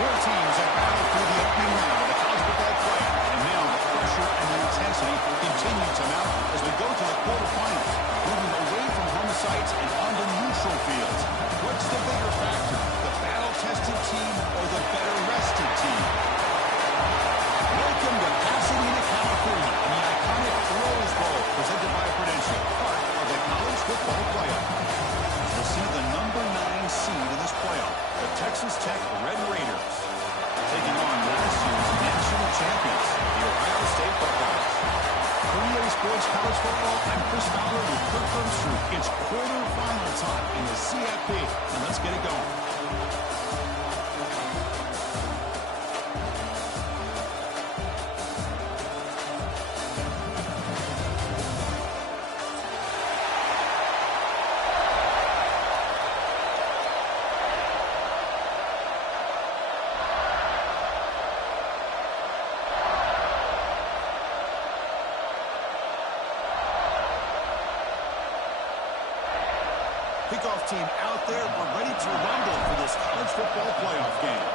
Four teams have battled through the opening round of the college football playoff, and now the pressure and the intensity continue to mount as we go to the quarterfinals, moving away from home sites and onto neutral fields. What's the bigger factor, the battle-tested team or the better-rested team? Welcome to Pasadena, California, in the iconic Rose Bowl, presented by Prudential, part of the college football playoff. We'll see the number 9 seed in this playoff, the Texas Tech Red Raiders, taking on last year's national champions, the Ohio State Buckeyes. For EA Sports College Football, I'm Chris Fowler with Kirk Herbstreit. It's quarterfinal time in the CFP, and let's get it going. Kickoff team out there. We're ready to rumble for this college football playoff game.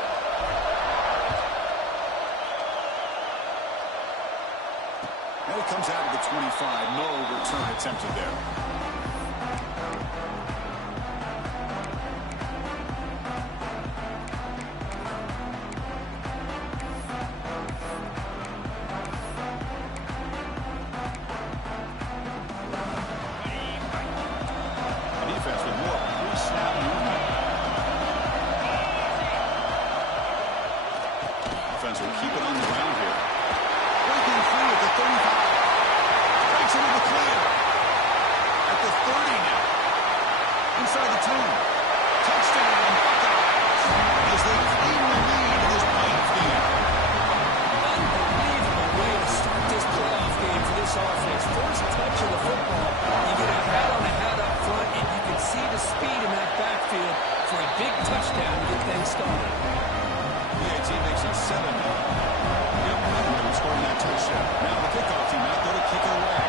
And it comes out of the 25. No return attempted there. Will keep it on the ground here. Breaking free at the 35. Breaks into the clear. At the 30 now. Inside the 10. Touchdown, Buckeyes. As they claim the lead in this playoff game. Unbelievable way to start this playoff game for this offense. First touch of the football. You get a hat on a hat up front, and you can see the speed in that backfield for a big touchdown to get them started. The team makes it 7 now. Yep, momentum scoring that touchdown. Now the kickoff team out there to kick it away.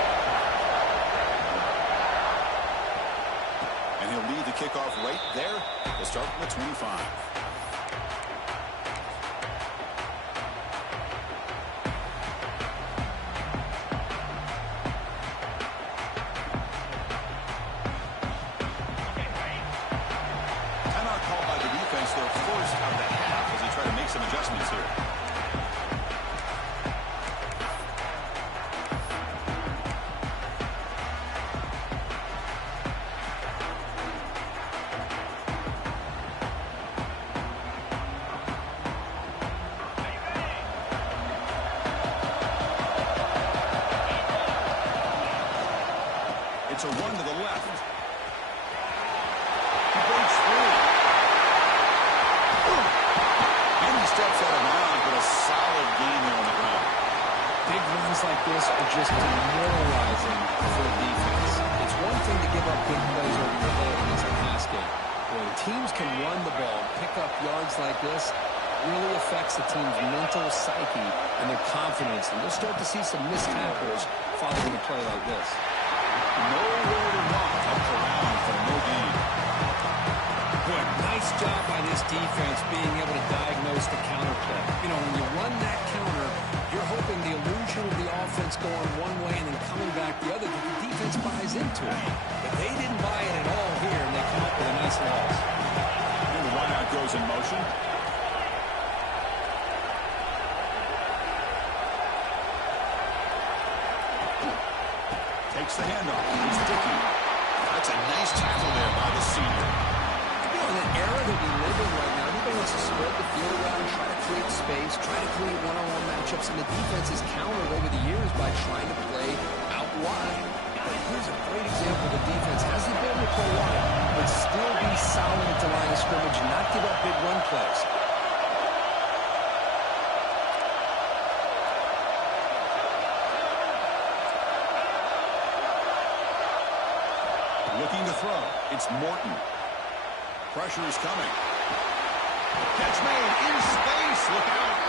And he'll lead the kickoff right there to start from the 25. Timeout called by the defense, their first of the half, as they try to make some adjustments here. It's a run to the left. He breaks through. And he steps out of bounds, but a solid gain there on the ground. Big runs like this are just demoralizing for a defense. It's one thing to give up big plays over your head against a pass game. When teams can run the ball and pick up yards like this, it really affects the team's mental psyche and their confidence. And you'll start to see some missed tackles following a play like this. Nowhere to run up around for no gain. Boy, nice job by this defense being able to diagnose the counter play. You know, when you run that counter, you're hoping the illusion of the offense going one way and then coming back the other, that the defense buys into it. But they didn't buy it at all here, and they come up with a nice loss. And the wideout goes in motion. Takes the handoff. He's Dickey. That's a nice tackle there by the senior. You know, in the era that we live in right now, everybody wants to spread the field around, try to create space, try to create one-on-one matchups, and the defense has countered over the years by trying to play out wide. But here's a great example. The defense has the ability to play wide, but still be solid at the line of scrimmage and not give up big run plays. Looking to throw. It's Morton. Pressure is coming. Catch made in space. Look out.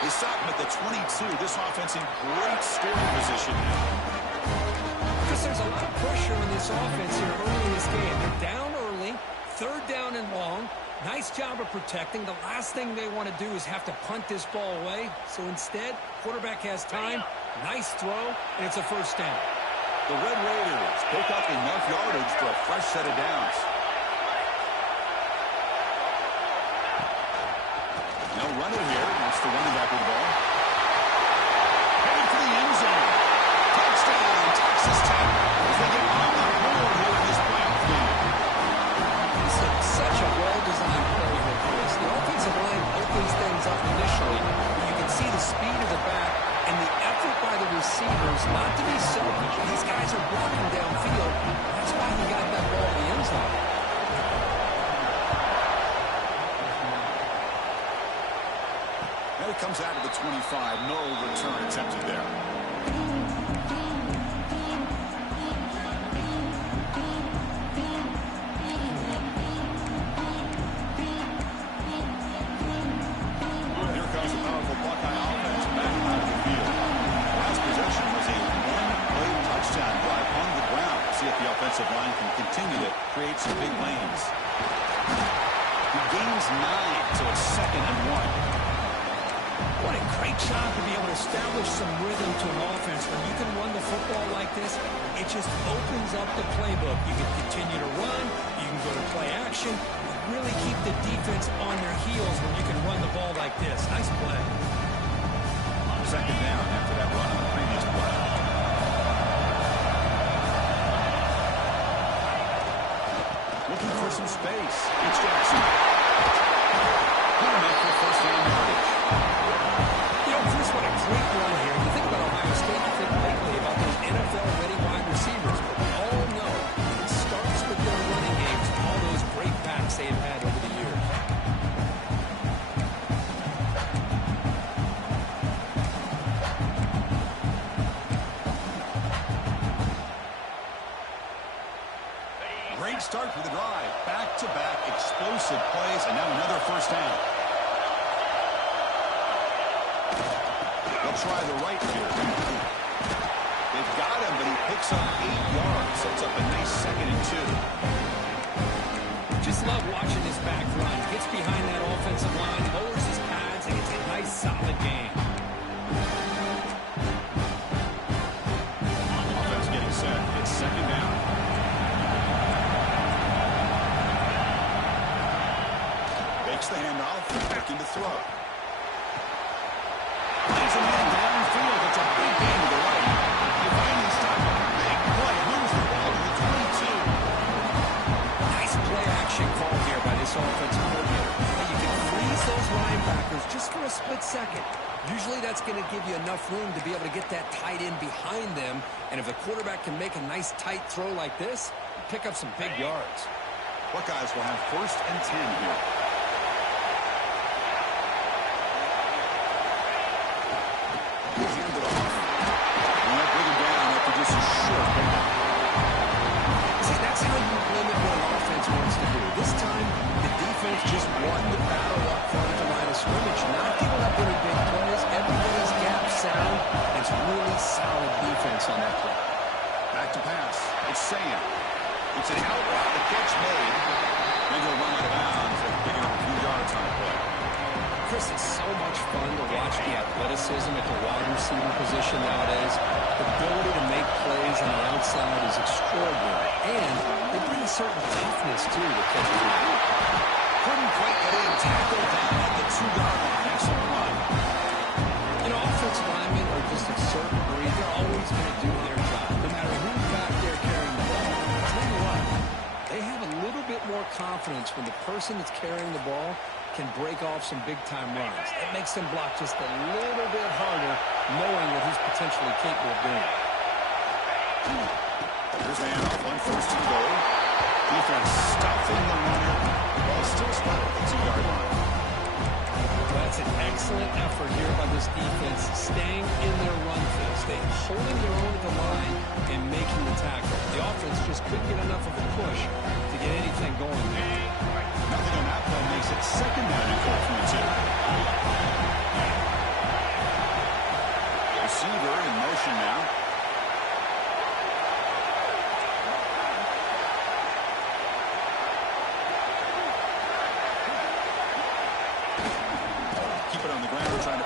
They stop him at the 22. This offense in great scoring position now. Because there's a lot of pressure on this offense here early in this game. They're down early, 3rd down and long. Nice job of protecting. The last thing they want to do is have to punt this ball away. So instead, quarterback has time. Nice throw, and it's a first down. The Red Raiders pick up enough yardage for a fresh set of downs. No runner here. That's the running back with the ball. Headed for the end zone. Touchdown, Texas Tech. As they get on the board here in this playoff game. Such a well-designed play here, Chris. The offensive line opens things up initially, but you can see the speed of the back and the effort by the receivers not to be selfish. These guys are blocking downfield. That's why he got that ball to the end zone. And it comes out of the 25. No return attempted there. Offensive line can continue to create some big lanes. He gains 9, so it's 2nd and 1. What a great job to be able to establish some rhythm to an offense. When you can run the football like this, it just opens up the playbook. You can continue to run, you can go to play action, really keep the defense on their heels when you can run the ball like this. Nice play. 2nd down after that run on the previous play. Looking for some space. It's Jackson. Good enough for first down yardage. You know, Chris, what a great run here. You think about Ohio State, you think lately about those NFL-ready wide receivers. But we all know it starts with their running games and all those great backs they have had over the years. Great start for the drive. Back-to-back explosive plays, and now another first down. They'll try the right here. They've got him, but he picks up 8 yards. Sets up a nice 2nd and 2. Just love watching this back run. Gets behind that offensive line, lowers his pads, and it's a nice, solid game. Offense getting set. It's 2nd down. The handoff, looking to throw. Plays a man downfield. It's a big gain to the right. You finally stop a big play. Moves the ball to the 22. Nice play action call here by this offensive coordinator. You can freeze those linebackers just for a split second. Usually that's going to give you enough room to be able to get that tight end behind them. And if the quarterback can make a nice tight throw like this, pick up some big yards. Buckeyes will have 1st and 10 here. That's how you limit what an offense wants to do. This time, the defense just won the battle up front at the line of scrimmage, not giving up any big plays. Everybody's gap sound. It's really solid defense on that play. Back to pass. It's Sam. It's an out route. The catch made. Then he'll run out of bounds and picking up a few yards on the play. Chris, it's so much fun to watch the athleticism at the wide receiver position nowadays. The ability to make plays on the outside is extraordinary. And they bring a certain toughness, too, to catch the ball. Couldn't quite get in. Tackled down at the 2-yard line. Excellent run. You know, offensive linemen are just a certain breed. They're always going to do their job, no matter who's back there carrying the ball. I'll tell you what, they have a little bit more confidence when the person that's carrying the ball can break off some big-time runs. It makes them block just a little bit harder, knowing what he's potentially capable of doing. Here's the handoff on 1st and goal. Defense stuffing the runner. The ball still spot at the 2-yard line. That's an excellent effort here by this defense, staying in their run phase. They're holding their own at the line and making the tackle. The offense just couldn't get enough of a push to get anything going there. Nothing on that play makes it 2nd down and goal from the 2. Receiver in motion now.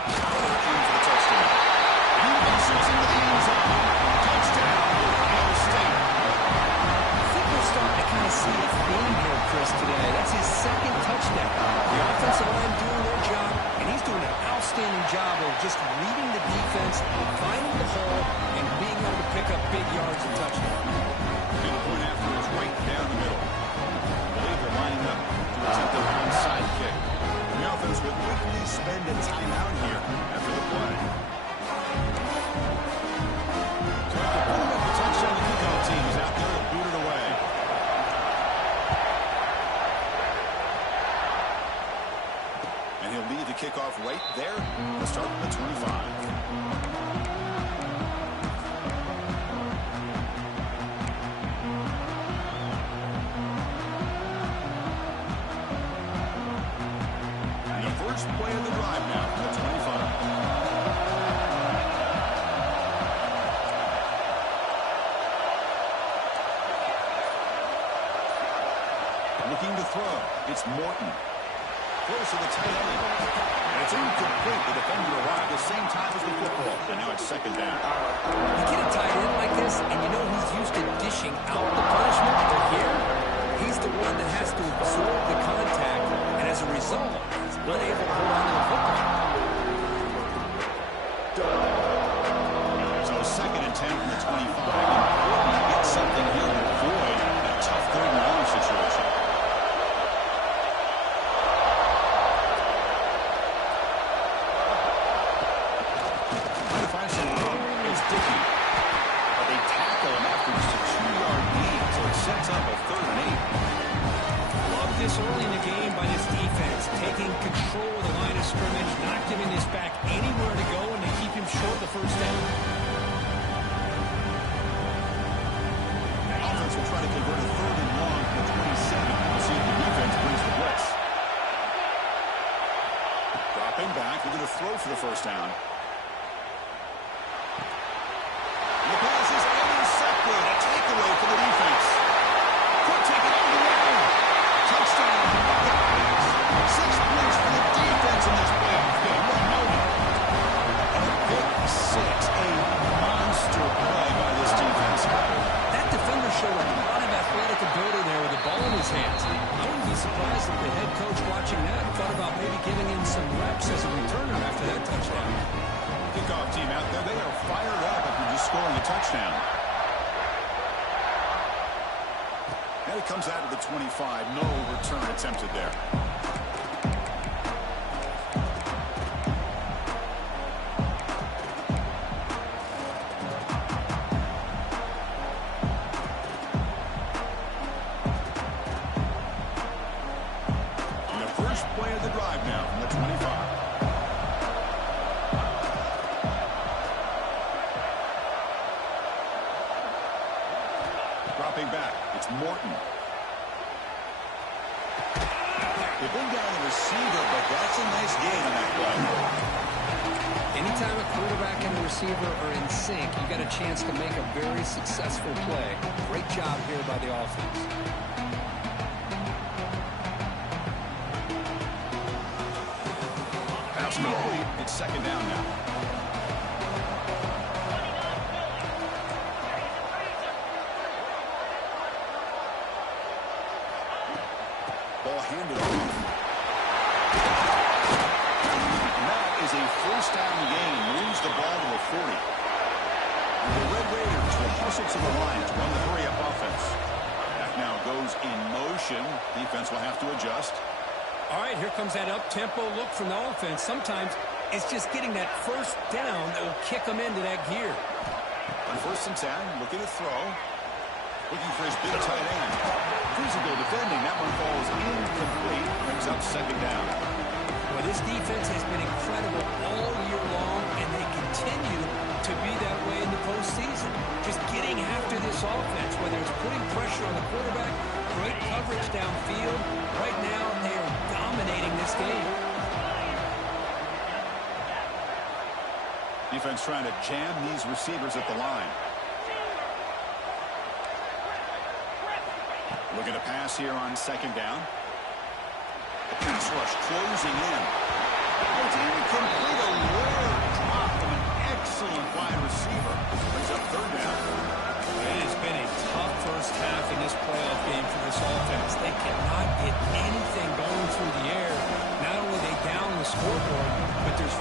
Looking for the touchdown. Launches into the end zone. Touchdown, Ohio State. I think we're starting to kind of see a theme here, Chris, today. That's his second touchdown. The offensive line doing their job, and he's doing an outstanding job of just reading the defense, finding the hole, and being able to pick up big yards and touchdowns. And the point after is right down the middle. I believe they're lining up to attempt an onside kick. And the offense will quickly spend a timeout here after the play. So after putting up the touchdown, the kickoff team is out there to boot it away. And he'll lead the kickoff right there to start at the 25. First play of the drive now from the 25. Looking to throw. It's Morton. Close to the tight end. And it's incomplete. The defender arrived at the same time as the football. And now it's second down. You get a tight end like this, and you know he's used to dishing out the punishment. But here, he's the one that has to absorb the contact. And as a result, he's unable to hold on to the football. So second and 10 from the 25. And you get something here to avoid that tough third and long situation. Trying to find some room. It's Dickey. But they tackle him after just a 2-yard gain. So it sets up a 3rd and 8. Love this early in the game by this defense, taking control of the line of scrimmage, not giving this back anywhere to go, and they keep him short the first down. Offense will try to convert a 3rd and long from the 27. We'll see if the defense brings the blitz. Dropping back, looking to throw for the first down. And the pass is intercepted. A takeaway for the defense. Could take it all the way. Touchdown, Buckeyes. 6 points for the defense in this playoff game. What a moment. And a big 6, a monster play by this defense. That defender showed a lot of athletic ability there with the ball in his hands. I wouldn't be surprised if the head coach watching that thought about maybe giving him some reps as a returner after that touchdown. Kickoff team out there, they are fired up after just scoring a touchdown. And it comes out of the 25. No return attempted there. And the first play of the drive now from the 25. Dropping back, it's Morton. They bring down the receiver, but that's a nice gain on that play. Anytime a quarterback and a receiver are in sync, you got a chance to make a very successful play. Great job here by the offense. Pass complete. It's second down now. Ball handed off. And that is a first down gain. Moves the ball to the 40. And the Red Raiders will hustle to the line to run the hurry-up offense. That now goes in motion. Defense will have to adjust. All right, here comes that up-tempo look from the offense. Sometimes it's just getting that first down that will kick them into that gear. On 1st and 10, looking to throw. Looking for his big tight end. Physical defending. That one falls incomplete. Brings up second down. Well, this defense has been incredible all year long, and they continue to be that way in the postseason. Just getting after this offense, whether it's putting pressure on the quarterback, great coverage downfield. Right now, they are dominating this game. Defense trying to jam these receivers at the line. Looking to pass here on second down. The pass rush closing in. It's incomplete. A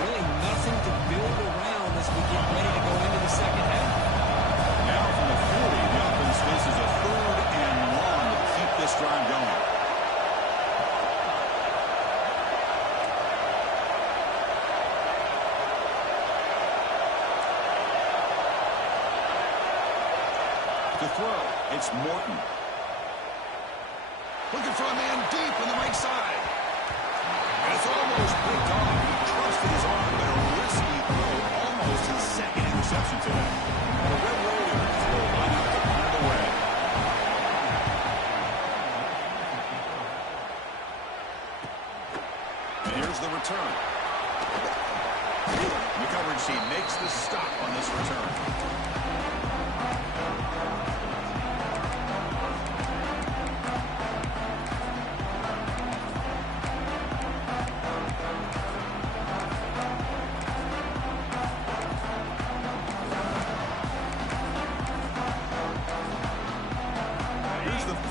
really nothing to build around as we get ready to go into the second half. Now from the 40, the offense faces a 3rd and long to keep this drive going. To throw, it's Morton. Looking for a man deep on the right side. And it's almost picked off. He trusted his arm, but a risky throw. Almost his 2nd interception today. The Red Raiders will line up to punt it away. And here's the return. The coverage team makes the stop on this return.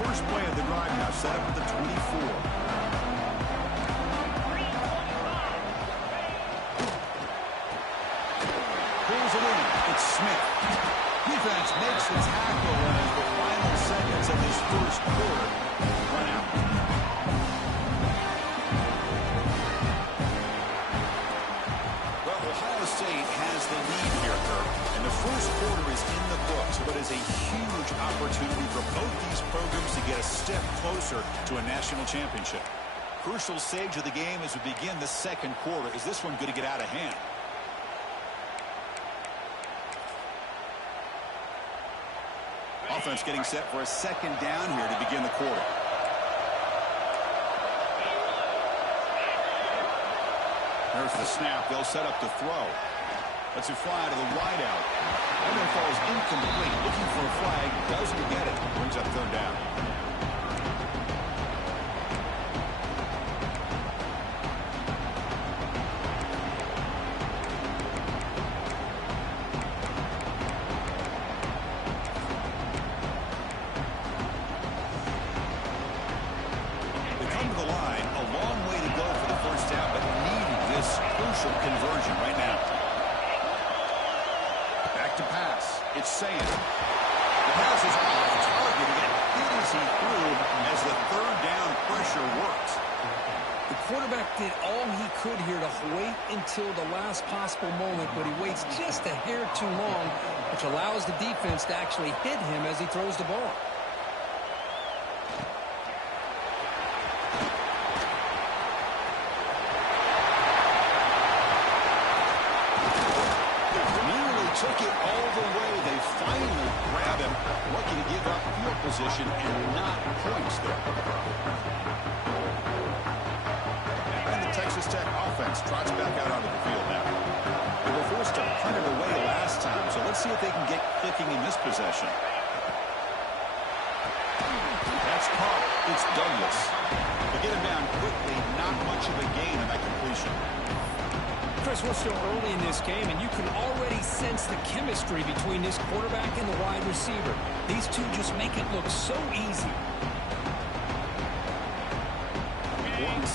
First play of the drive now, set up at the 24. Pulls it in. It's Smith. Defense makes the tackle as the final seconds of this first quarter run out. Well, Ohio State has the lead here, Kirk. And the first quarter is in the books, but is a huge opportunity for both these programs to get a step closer to a national championship. Crucial stage of the game as we begin the second quarter. Is this one going to get out of hand? Offense getting set for a 2nd down here to begin the quarter. There's the snap. They'll set up to throw. Lets it fly to the wideout. And then falls incomplete. Looking for a flag. Doesn't get it. Brings up 3rd down. They come to the line. A long way to go for the first down, but need this crucial conversion right now. To pass. It's Saying. The pass is off target. Again, hit as he threw as the 3rd down pressure worked. The quarterback did all he could here to wait until the last possible moment, but he waits just a hair too long, which allows the defense to actually hit him as he throws the ball. Took it all the way. They finally grab him. Lucky to give up field position and not points there. And the Texas Tech offense trots back out onto the field now. They were forced to punt it away last time, so let's see if they can get clicking in this possession. That's caught. It's Douglas. They get him down quickly. Not much of a gain on that completion. Chris, we're still early in this game, and you can already sense the chemistry between this quarterback and the wide receiver. These two just make it look so easy.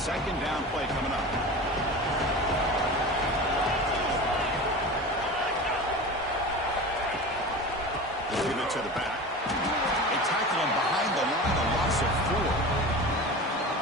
2nd down play coming up. Give it to the back. They tackle him behind the line, a loss of 4.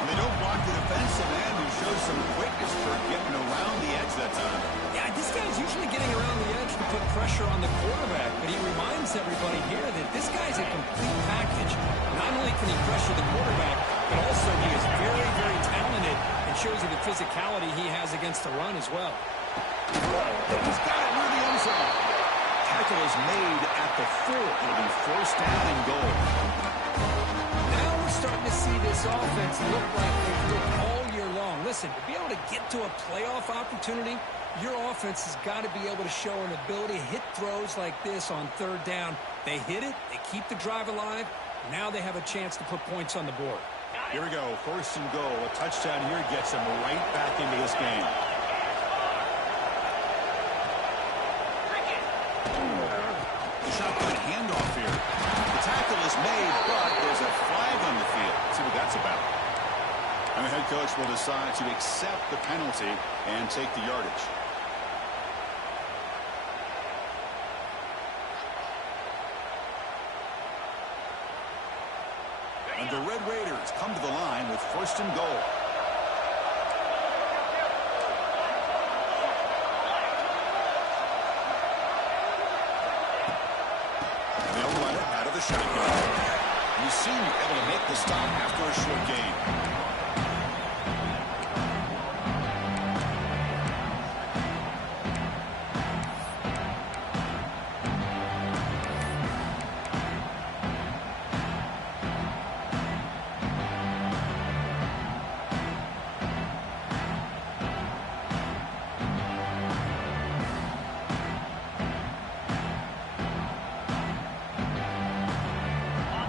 And they don't block the defensive end, who shows some quickness for getting around the edge that time. Yeah, this guy's usually getting around the edge to put pressure on the quarterback, but he reminds everybody here that this guy's a complete package. Not only can he pressure the quarterback, but also he is very, very talented and shows you the physicality he has against the run as well. He's got it near the end zone. Tackle is made at the 4. It'll be 1st down and goal. Now we're starting to see this offense look like they've looked all year long. Listen, to be able to get to a playoff opportunity, your offense has got to be able to show an ability to hit throws like this on 3rd down. They hit it, they keep the drive alive. Now they have a chance to put points on the board. Here we go, 1st and goal. A touchdown here gets them right back into this game. Shotgun handoff here. The tackle is made, but there's a flag on the field. Let's see what that's about. And the head coach will decide to accept the penalty and take the yardage. And the Red Raiders come to the line with 1st and goal. They'll run it out of the shotgun. You seem able to make the stop after a short gain.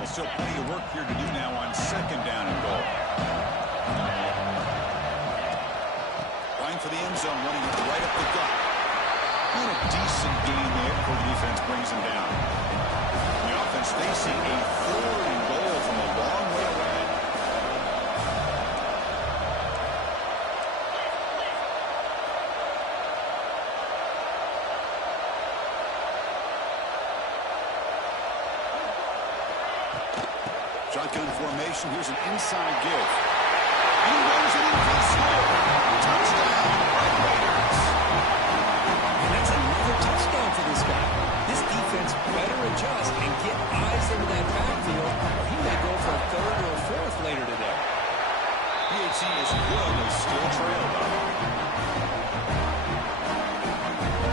Still plenty of work here to do now on 2nd down and goal. Going for the end zone, running it right up the gut. And a decent gain there before the defense brings him down. The offense facing a 3rd and goal from a long way away. Shotgun formation. Here's an inside give. He runs it into the snow. Touchdown, Red Raiders. And that's another touchdown for this guy. This defense better adjust and get eyes into that backfield, or he may go for a 3rd or a 4th later today. PHC is good. They still trail, though.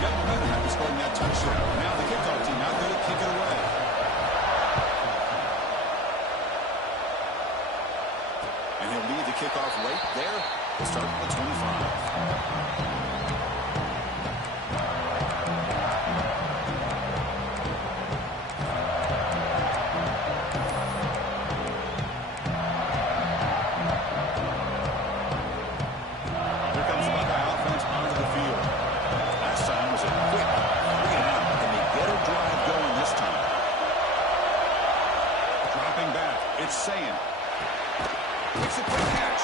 Got momentum after scoring that touchdown. Now the kickoff team out there to kick it away. And he'll lead the kickoff right there to start at the 25. Here comes the Buckeye offense onto the field. Last time was a quick 3-and-out, and they get a drive going this time. Dropping back, it's Sayin. Makes a quick catch.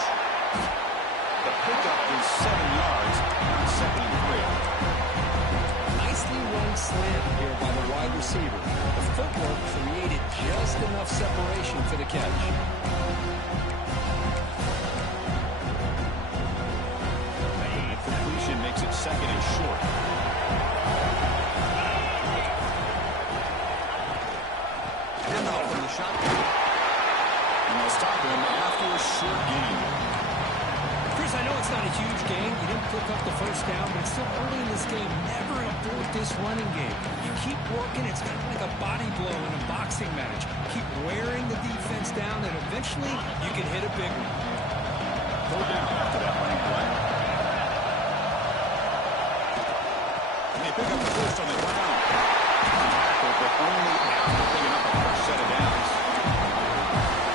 The pickup is 7 yards on 2nd and 3. Nicely run slant here by the wide receiver. The footwork created just enough separation for the catch. A completion makes it 2nd and short. Handoff from the shotgun. And they'll stop him after a short gain. Chris, I know it's not a huge game. You didn't pick up the 1st down, but it's still early in this game. Never abort this running game. You keep working. It's kind of like a body blow in a boxing match. Keep wearing the defense down, and eventually you can hit a big one. 4th down after that running play. And they pick up the 1st on the ground. Tackle, but only after picking up a first set of downs.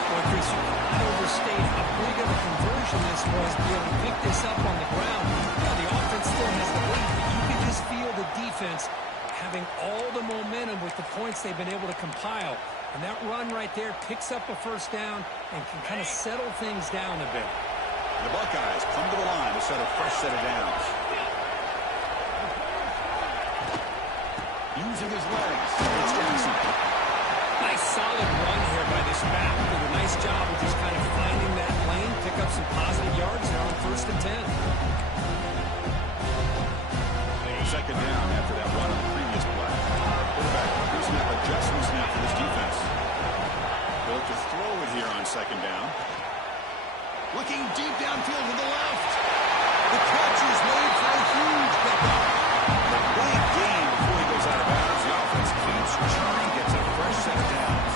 Well, Chris, you cannot overstate how big of a conversion this was to be able to pick this up on the ground. Now, the offense still has the lead, but you can just feel the defense having all the momentum with the points they've been able to compile. And that run right there picks up a 1st down and can kind of settle things down a bit. The Buckeyes come to the line to set a fresh set of downs. Using his legs, it's Jackson. Nice solid run here by this back. Did a nice job of just kind of finding that lane, pick up some positive yards there on 1st and 10. 2nd down after that run on the previous play. Quarterback using up adjustments now for this defense. Built to throw it here on 2nd down. Looking deep downfield to the left. The catch is made for a huge pickup. A big gain before he goes out of bounds. The offense keeps churning, gets a fresh set of downs.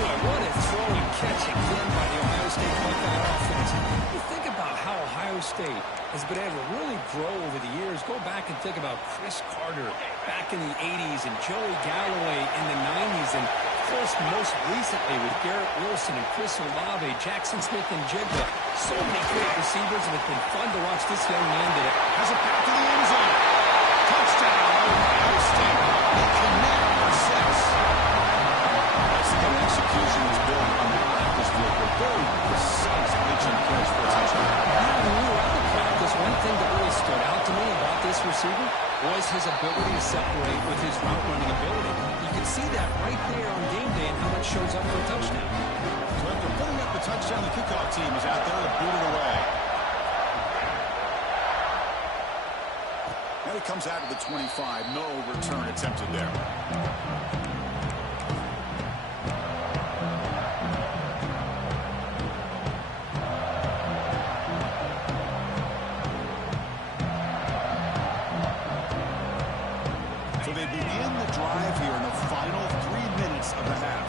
Boy, what a throw and catch again by the Ohio State Buckeye offense. You think about how Ohio State has been able to really grow over the years. Go back and think about Chris Carter back in the 80s and Joey Galloway in the 90s. And, of course, most recently with Garrett Wilson and Chris Olave, Jackson Smith and Jigba. So many great receivers, and it's been fun to watch this young man today. Has it back to the end zone. Touchdown, Ohio State. They connect for 6. That's the execution is built on the practice field. But very precise pitch and catch for a touchdown. When we were out of practice, one thing that really stood out to me about this receiver was his ability to separate with his route running ability. You can see that right there on game day and how it shows up for a touchdown. So after Putting up the touchdown, the kickoff team is out there to boot it away. Now he comes out of the 25. No return attempted there. So they begin the drive here in the final 3 minutes of the half.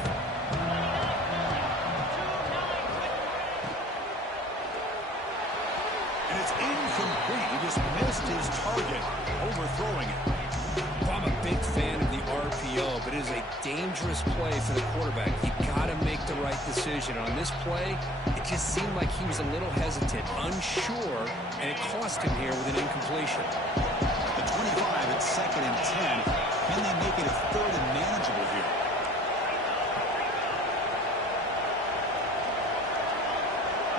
And it's incomplete. He just missed his target, overthrowing it. Well, I'm a big fan of the RPO, but it is a dangerous play for the quarterback. You got to make the right decision. On this play, it just seemed like he was a little hesitant, unsure, and it cost him here with an incompletion. The 25 at 2nd and 10. Can they make it a 3rd and manageable here?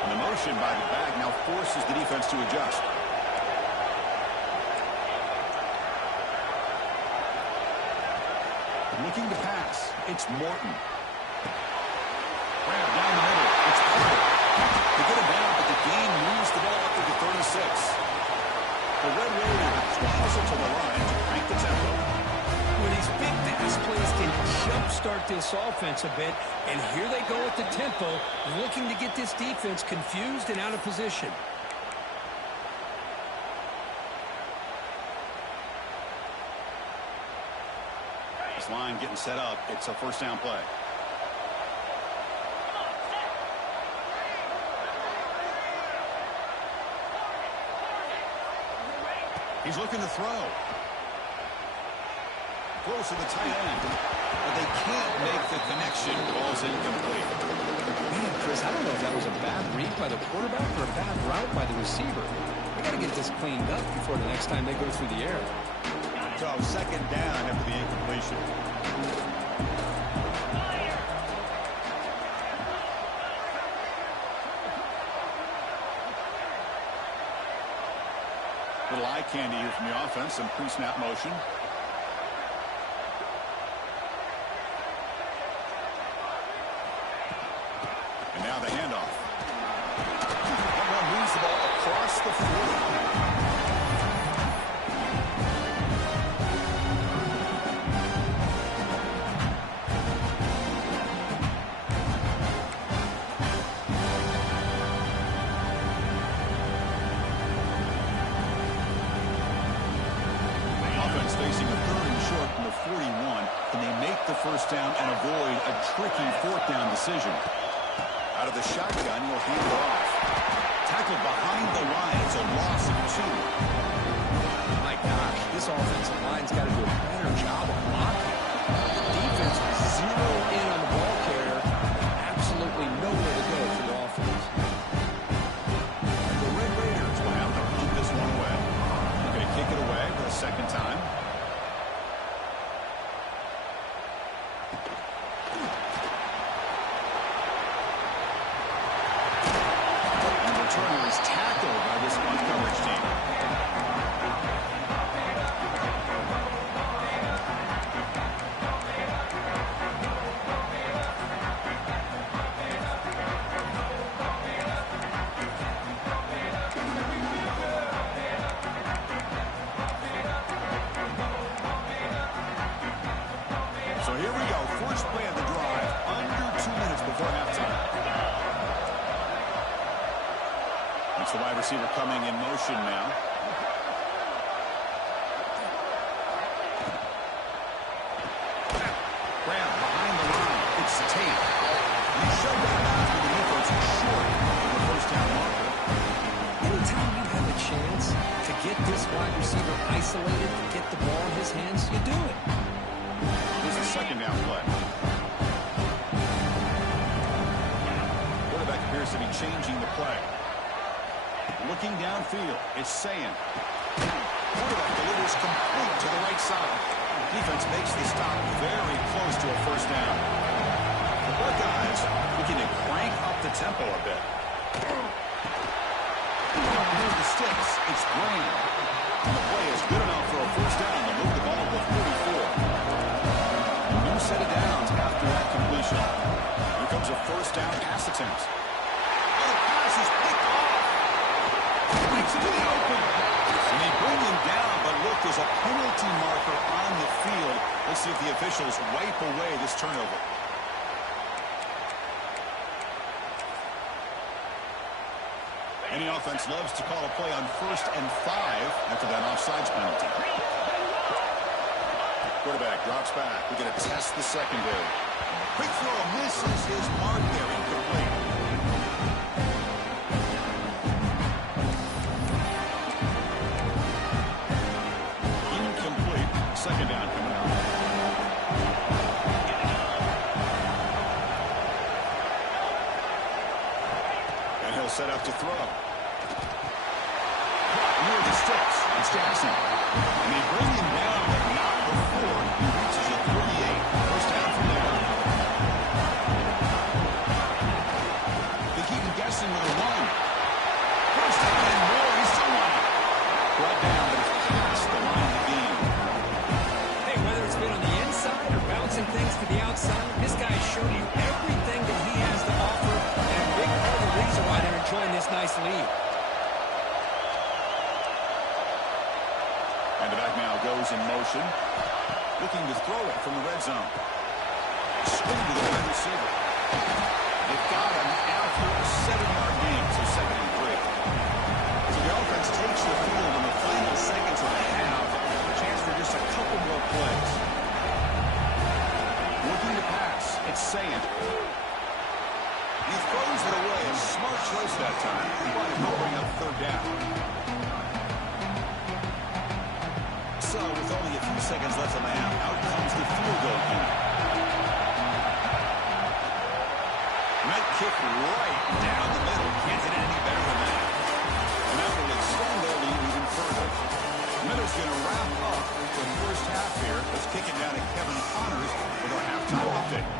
And the motion by the back now forces the defense to adjust. Looking to pass. It's Morton. Grab down the middle. It's Pollard. They get him down, but the game moves the ball up to the 36. The Red Raiders hustle to the line to crank the tempo. Well, these big pass plays can jumpstart this offense a bit, and here they go at the tempo, looking to get this defense confused and out of position. This line getting set up. It's a first down play. He's looking to throw. Throws to the tight end. But they can't make the connection. Ball's incomplete. Man, Chris, I don't know if that was a bad read by the quarterback or a bad route by the receiver. They got to get this cleaned up before the next time they go through the air. So 2nd down after the incompletion. Little eye candy here from the offense. Some pre-snap motion. And now the handoff. Everyone moves the ball across the field. Facing a 3rd and short from the 41. Can they make the first down and avoid a tricky 4th down decision? Out of the shotgun, he'll hand it off. Tackled behind the line. It's a loss of 2. My gosh, this offensive line's got to do a better job of blocking. The defense was 0 in on the ball carrier. Absolutely nowhere to go for the offense. The Red Raiders will have to punt this one away. They're going to kick it away for the 2nd time. Turner is tackled by this punt coverage team. So here we go. First play of the drive. Under 2 minutes before halftime. It's the wide receiver coming in motion now. Grab behind the line. It's Tate. He shoved out after the defense is short of the first down marker. Anytime you have a chance to get this wide receiver isolated, to get the ball in his hands, you do it. Here's the 2nd down play. Quarterback appears to be changing the play. Looking downfield, it's Sayan. Quarterback delivers complete to the right side. Defense makes the stop very close to a first down. The Buckeyes looking to crank up the tempo a bit. Near the sticks, it's Graham. And the play is good enough for a first down to move the ball to the 44. A new set of downs after that completion. Here comes a first down pass attempt. attempts. Oh, the pass is picked off. Breaks into the open. And they bring him down, but look, there's a penalty marker on the field. Let's see if the officials wipe away this turnover. Any offense loves to call a play on 1st and 5 after that offsides penalty. Quarterback drops back. We're going to test the secondary. Quick throw misses his mark there. Incomplete. Incomplete. Second down coming out. And he'll set up to throw. Near the sticks. It's Jackson. And they bring him down, but not before he reaches a 38. First down from there. They keep him guessing with a run. First down and more. He's still running. Brought down, but it's past the line of the game. Hey, whether it's been on the inside or bouncing things to the outside, this guy has shown you everything that he has to offer, and a big part of the reason why they're enjoying this nice lead. And the back now goes in motion, looking to throw it from the red zone. Swing to the wide receiver. They've got him after a 7-yard gain, so 2nd and 3. So the offense takes the field in the final seconds of the half. A chance for just a couple more plays. Looking to pass. It's Saying. He throws it away. A smart choice that time. He wanted to bring up 3rd down. So with only a few seconds left on the half, out comes the field goal unit. That kick right down the middle. Can't hit any better than that. And that will extend their lead even further. Miller's going to wrap up the first half here. Let's kick it down to Kevin Connors with our halftime update.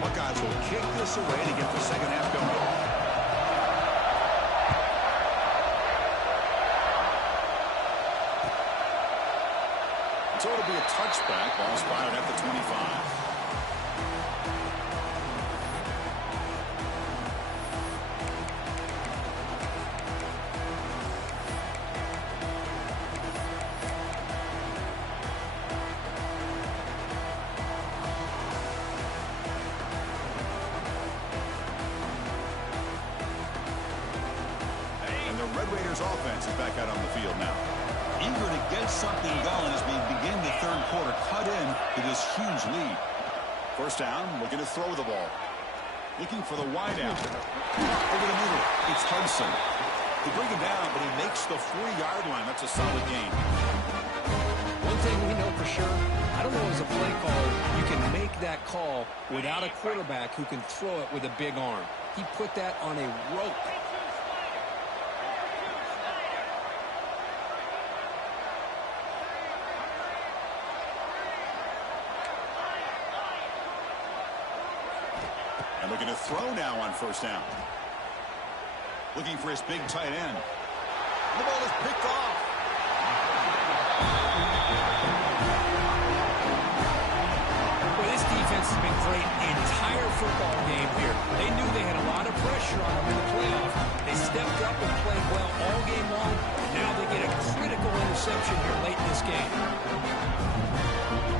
Buckeyes will kick this away to get the second half going. So it'll be a touchback. Ball spotted at the 25. And the Red Raiders offense is back out on the field now. Eager to get something going as we begin the 3rd quarter, cut in to this huge lead. First down, looking to throw the ball. Looking for the wide out. Over the middle, it's Hudson. They bring him down, but he makes the 4-yard line. That's a solid gain. One thing we know for sure, I don't know as a play caller, you can make that call without a quarterback who can throw it with a big arm. He put that on a rope. And looking to throw now on first down. Looking for his big tight end. The ball is picked off. Well, this defense has been great the entire football game here. They knew they had a lot of pressure on them in the playoff. They stepped up and played well all game long. Now they get a critical interception here late in this game.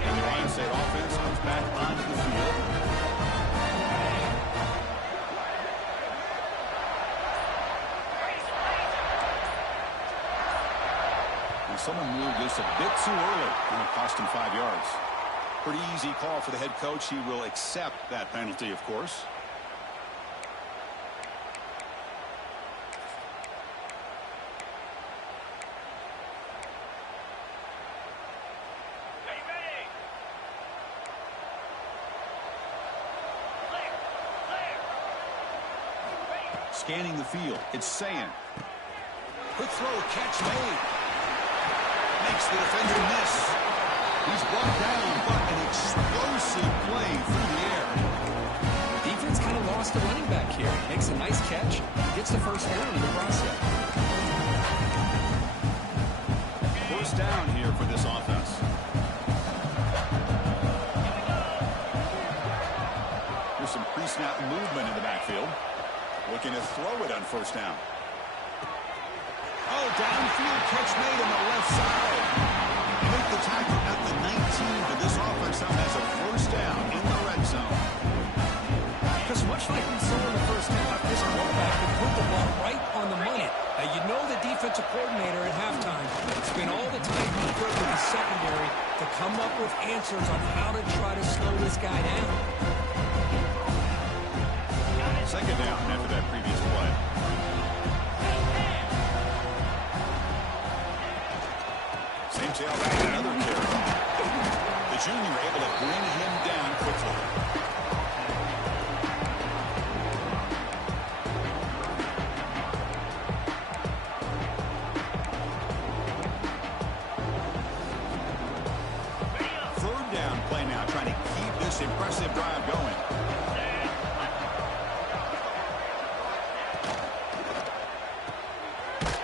And the Ohio State offense comes back onto the field. Someone moved this a bit too early. It'll cost him 5 yards. Pretty easy call for the head coach. He will accept that penalty, of course. Scanning the field. It's Saying. Quick throw, catch made. Makes the defender miss. He's brought down, but an explosive play through the air. Defense kind of lost the running back here. Makes a nice catch. Gets the first down in the process. first down here for this offense. Here's some pre-snap movement in the backfield. Looking to throw it on first down. Oh, downfield catch made on the left side. Make the tackle at the 19, but this offense now has a first down in the red zone. Because much like we saw in the first half, this quarterback can put the ball right on the money. Now, you know the defensive coordinator at halftime spent all the time he could with the secondary to come up with answers on how to try to slow this guy down. Second down after that previous play. Same tailback, another carry. The junior able to bring him down quickly. Third down play now, trying to keep this impressive drive going.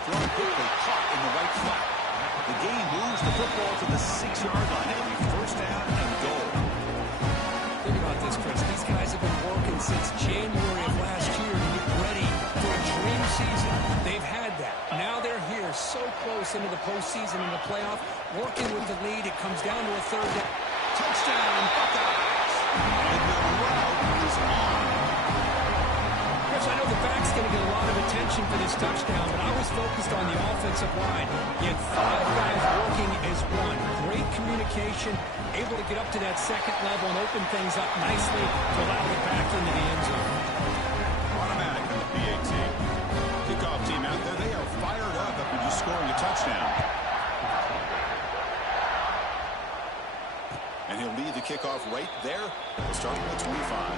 Thrown quickly, caught in the right flat. The game moves the football to the 6-yard line. It'll be first down and goal. Think about this, Chris. These guys have been working since January of last year to get ready for a dream season. They've had that. Now they're here so close into the postseason and the playoff, working with the lead. It comes down to a third down. Touchdown, Buckeyes! And the route is on. Chris, I know the back's going to get a lot of attention for this touchdown, but I was focused on the offensive line. You had 5 guys working as one. Great communication, able to get up to that second level and open things up nicely to allow the back into the end zone. Automatic on the PAT. Kickoff team out there, they are fired up after just scoring a touchdown. And he'll lead the kickoff right there, starting at the 25.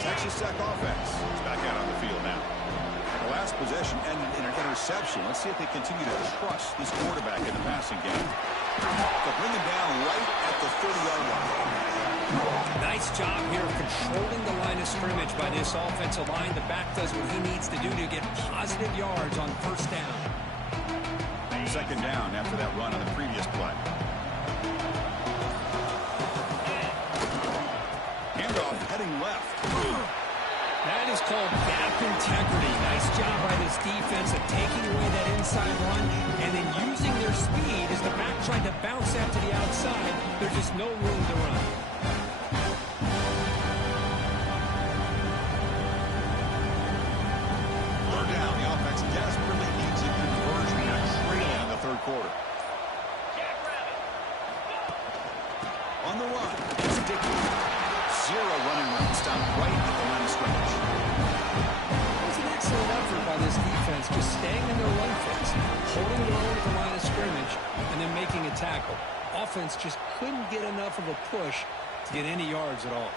Texas Tech offense is back out on the field now. The last possession ended in an interception. Let's see if they continue to trust this quarterback in the passing game. They'll bring him down right at the 30-yard line. Nice job here of controlling the line of scrimmage by this offensive line. The back does what he needs to do to get positive yards on first down. Second down after that run on the previous play. Handoff heading left. That is called gap integrity. Nice job by this defense of taking away that inside run and then using their speed as the back tried to bounce out to the outside. There's just no room to run. Third down. The offense desperately needs a conversion. They're trailing in the third quarter. On the run. It's Dickey. 0 running room. Stopped right at the line of scrimmage. It was an excellent effort by this defense, just staying in their run fix, holding their own at the line of scrimmage, and then making a tackle. Offense just couldn't get enough of a push to get any yards at all.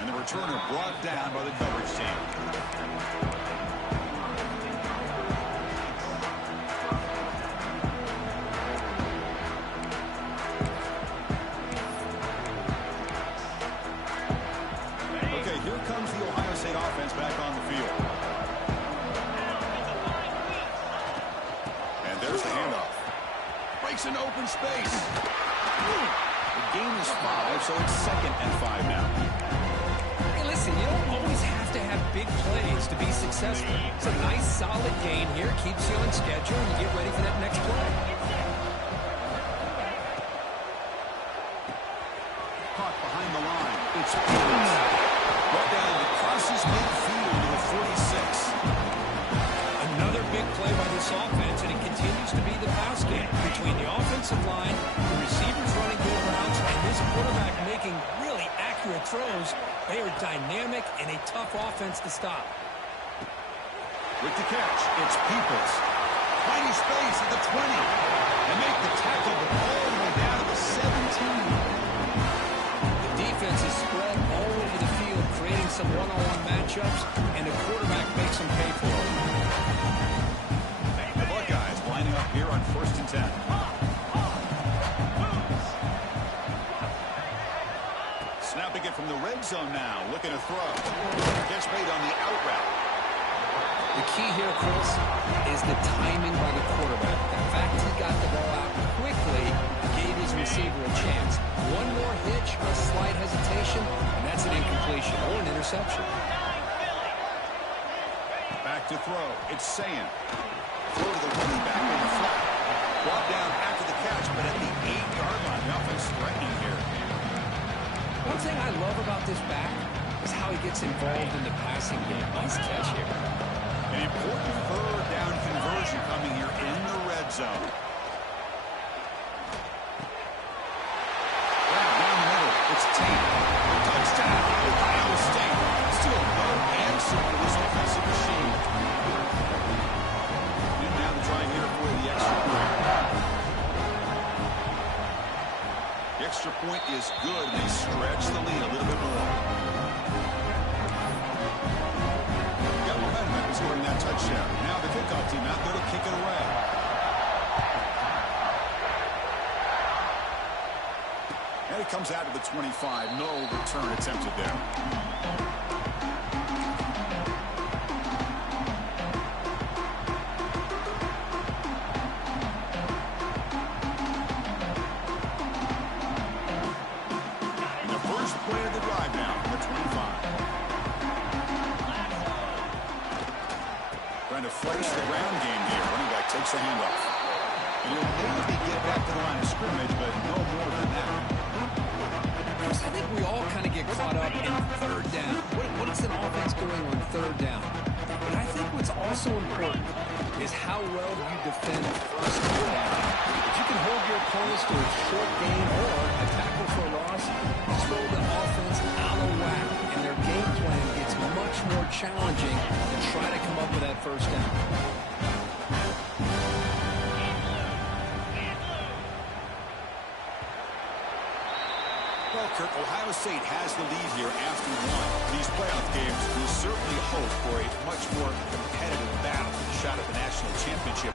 And the returner brought down by the coverage team. Offense back on the field. And there's the handoff. Breaks into open space. The game is 5, so it's 2nd and 5 now. Hey, listen, you don't always have to have big plays to be successful. It's a nice, solid gain here. Keeps you on schedule, and you get ready for that next play. Caught behind the line. It's Peters. Brought down crosses midfield to the 46. Another big play by this offense, and it continues to be the pass game between the offensive line, the receivers running good routes, and this quarterback making really accurate throws. They are dynamic and a tough offense to stop. With the catch, it's Peoples. Tiny space at the 20. They make the tackle, but all the way down to the 17. Defense is spread all over the field, creating some one-on-one matchups, and the quarterback makes them pay for it. The Buckeyes lining up here on 1st and 10. zone now, looking to throw. Gets made on the out route. The key here, Chris, is the timing by the quarterback. The fact he got the ball out quickly gave his receiver a chance. One more hitch, a slight hesitation, and that's an incompletion or an interception. Back to throw. It's Sayan. Throw to the running back in the flat. Brought down after the catch, but at the 8-yard line. The offense threatening here. One thing I love about this back is how he gets involved in the passing game. Nice catch here. An important third down conversion coming here in the red zone. Down the middle. It's Tate. Touchdown. Ohio State. Still no answer for this offensive machine. And now to try here for the extra point. The extra point is good. They stretch the lead a little bit more. Got momentum after scoring that touchdown. Now the kickoff team out there to kick it away. And it comes out to the 25. No return attempted there. Trying to flex the ground game here. Running back takes the handoff. And he'll maybe get back to the line of scrimmage, but no more than that. Chris, I think we all kind of get caught up in third down. What is an offense doing on third down? But I think what's also important is how well you defend first down. If you can hold your opponents to a short gain or a tackle for a loss, you throw the offense out of whack, and their game plan gets much more challenging to try to come up with that first down. Well, Kirk, Ohio State has the lead here after one. These playoff games, we certainly hope for a much more competitive battle for the shot at the national championship.